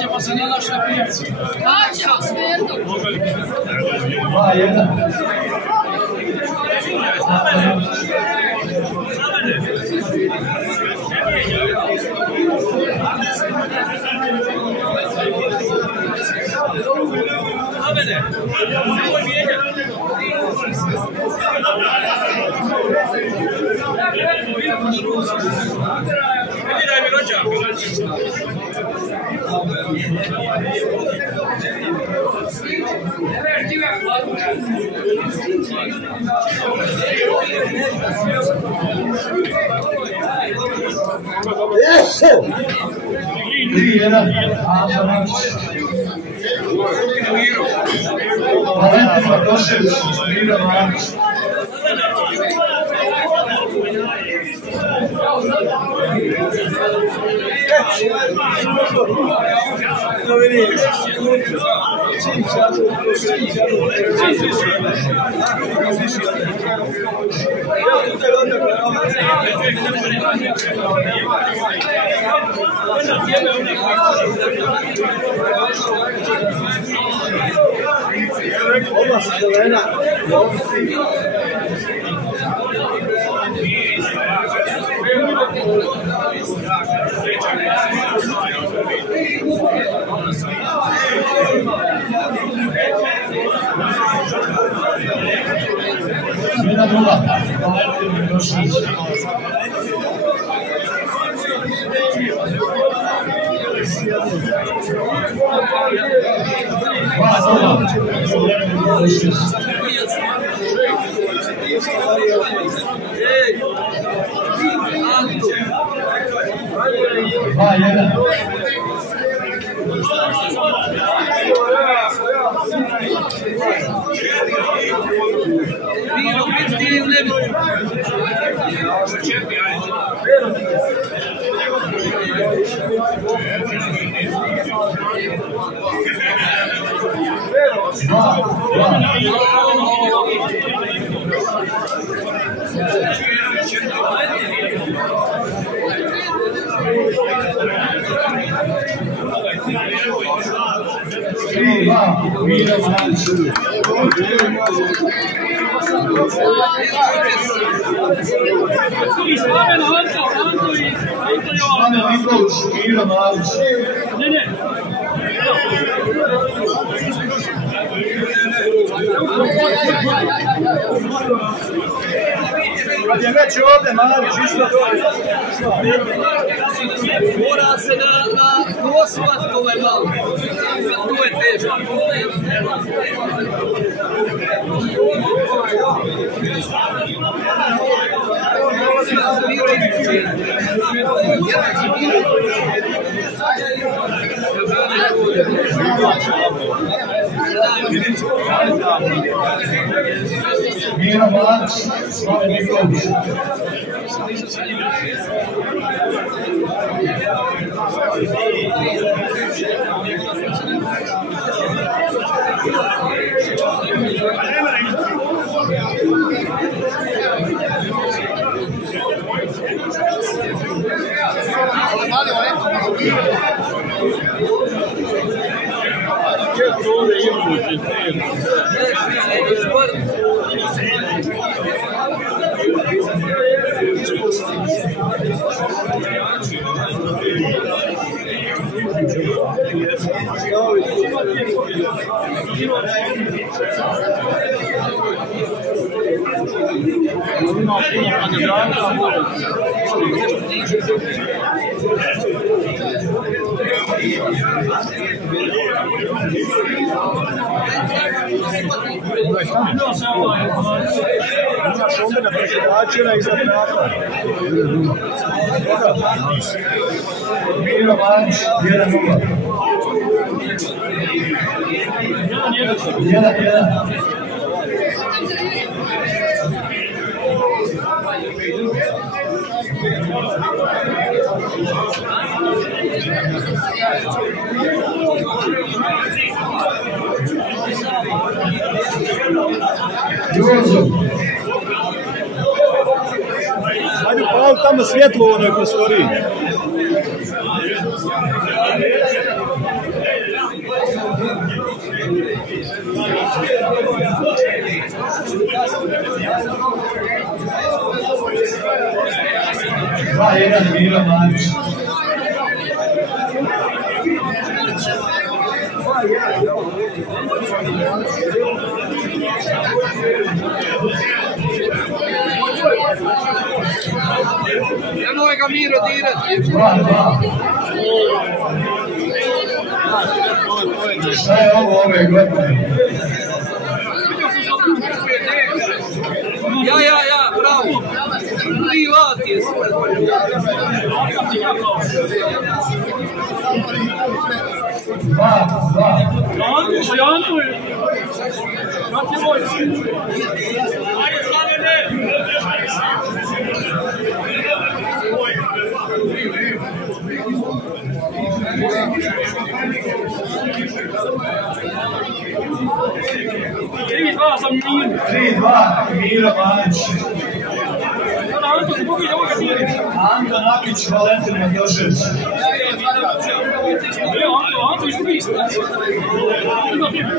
Ćemo se na našoj pijaci. Kaća, sverno. Kad je već ovdje mali, čisto mora se na prosvat ovaj malo. To je težo. Miro Mladić, Slaven Nikolić. Imaš ovdje na prekidačina i zapravo. Miro Mladić, 1-0. 1-1. Hajde upali tamo svjetlo u onoj prostoriji. Dva jedan Miro Mladić. Nemoj ga Miro dirati. Šta je ovo ove godine? Ja, bravo. Ti lati je sve. Janko je. Kako je moj sin? Ajde, Slavene! Tri, dva za Miro. 3-2, Miro Marić. Anto se pogleda ovoga tijeli. Anto Nakić, Valentin Mandošević. Anto izgubi isto. Ima bibi.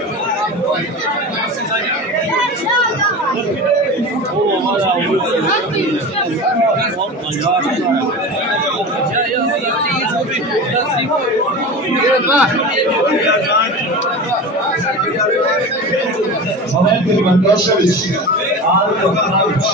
Valentin Mandošević, Anto Nakić.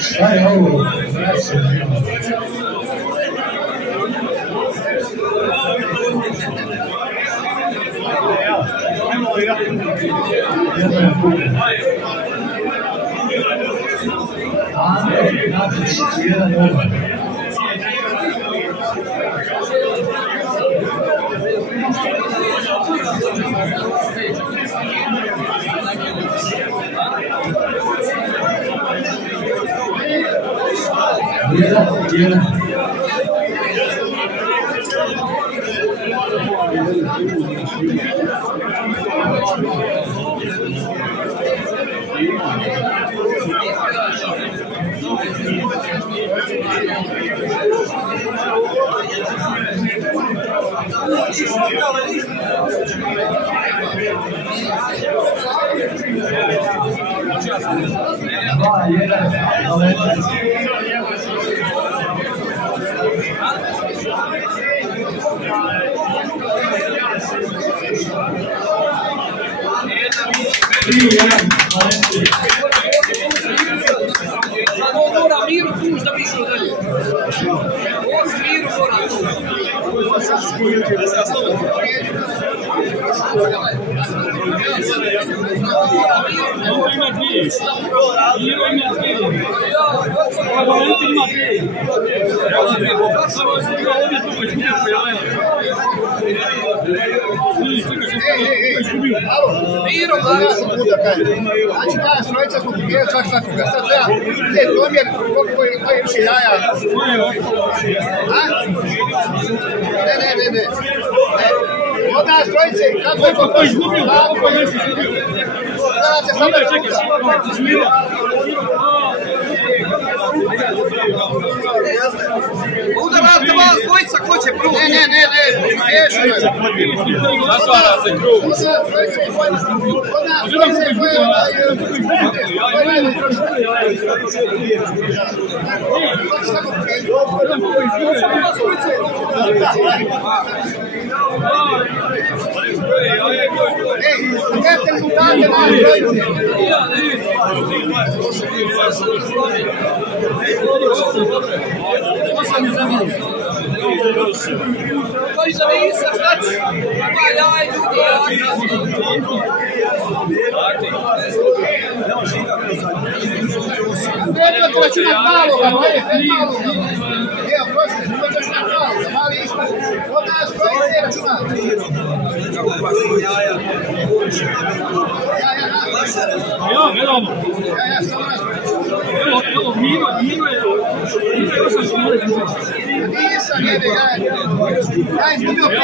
Šta je ovo? Ante Nakić, 1-0. Mora Miro tuž da bi išlo dalje. Ovo Miro mora tuž. Miro ima dvije. Miro ima dvije. Valentin ima dvije. Ovdje tu već nije pojavljeno. Miro Marić. Znači, danas trojica smo pobijeli svakoga. Sad treba vidjeti omjer koliko je više jaja. Ne. Od nas trojice, kako je Ko je izgubio? Kako je izgubio? Gledate samo da čekaj. Udarate vas dvojica, ko će prvo? Ne, smiješno je. Zatvara se krug. Od nas trojice koje Gledajte rezultate nas trojice. iza Visa, šta će? Pa jaj, ljudi, Evo to će na maloga, evo, proste, to će na maloga, mali ispod. Od nas trojice računate. Ja, gledamo. Ja, samo nas. Evo, Miro je 8 Nisam, jebe, ja izgubio 5.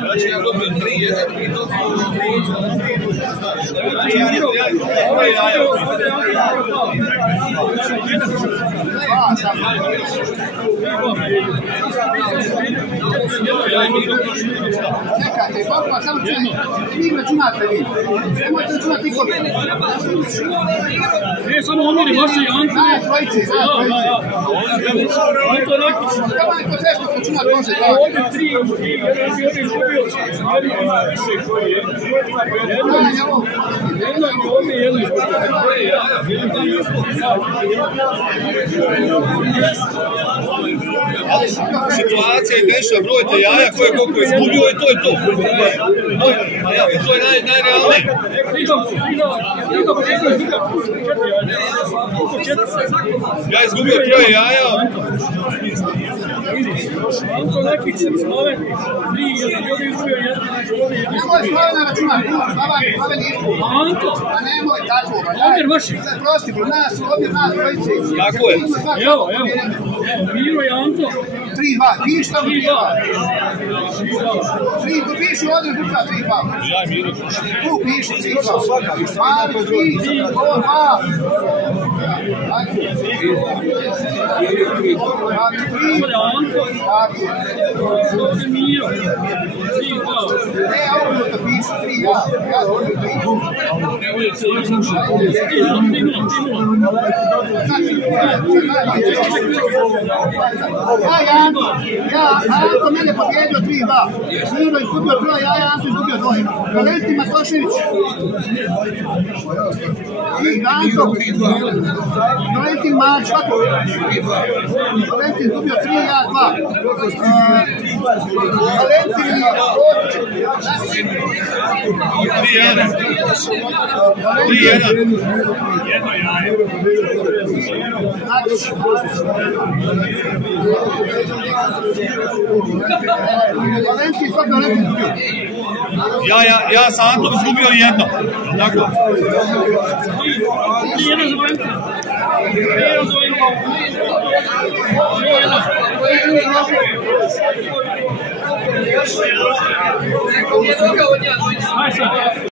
Znači ja dobio 3, i to 3. Čekajte, samo čekajte, vi računate vi. Nemojte računati kod. Ne, samo omjeri vaše i Anto. Trojice. Anto Nakić. Kako je to teško računati može? Ovdje 3, jedan je izgubio. Jedno je ovdje, jedno je situacija i nešto, brojite jaja koje koliko izgubio i to je to. To je najrealnije. Ja izgubio 3 jaja. Anto Nakić, Sloven, 3, jedan izgubio, jedan izgubio. Nemoj Slovena računati, Sloven izgubio. Anto! A nemoj tako, Omjer vaši. Prosti, omjer nas trojice. Tako je. Evo, Miro i Anto. 3-2, piši tamo 3-2. Piši ovdje zvuka 3-2. Ja Miro. Tu piši 3-2. Mali 3, 2. Ovdje Miro. 3-2. Ne, ovo to piši 3, ja zvuka 3. Anto mene pobjedio 3-2. Miro izgubio 3 jaja, Anto izgubio 2. Valentin Matošević. I Anto. Valentin Mač. Valentin izgubio 3, ja 2. Valentin i Otić. 3-1. Jedno jaje. Valentin, kako Valentin izgubio? Ja sam Antom izgubio jedno. Tako. 3-1 za Valentina. 3-1 za Valentina. Ajde sad.